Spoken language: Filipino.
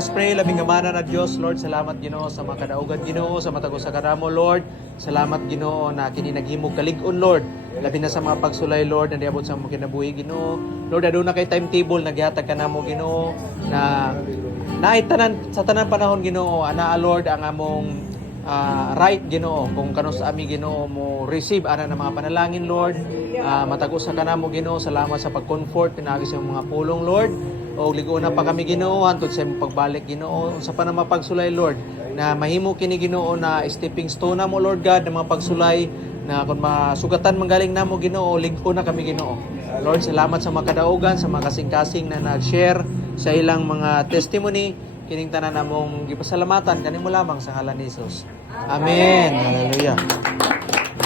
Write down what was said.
Let us pray, labing gamana na Diyos, Lord, salamat Ginoo sa mga kadaugan Ginoo, sa matagos sa karamo, Lord. Salamat Ginoo na kini naghimog kalig-on, Lord. Labi na sa mga pagsulay, Lord, na diabot sa mga kinabuhi Ginoo. Lord, aduna kay timetable naghihatag ka namo Ginoo na naitanan sa tanan panahon Ginoo, ana Lord ang among right Ginoo kung kano sa ami Ginoo mo receive ana ng mga panalangin Lord. Matagos sa kanamo Ginoo, salamat sa pag-comfort pinagi sa mga pulong Lord. O ligo na pa kami Ginoo hantod sa imong pagbalik Ginoo unsa pa na mapagsulay Lord na mahimo kini Ginoo na stepping stone namo Lord God ng mga pagsulay na kung masugatan manggaling namo Ginoo ligo na kami Ginoo. Lord, salamat sa mga kadaugan, sa mga kasing-kasing na nag-share sa ilang mga testimony. Kining tanan namong gipasalamatan kanimo lamang sa ngalan ni Jesus. Amen. Hallelujah.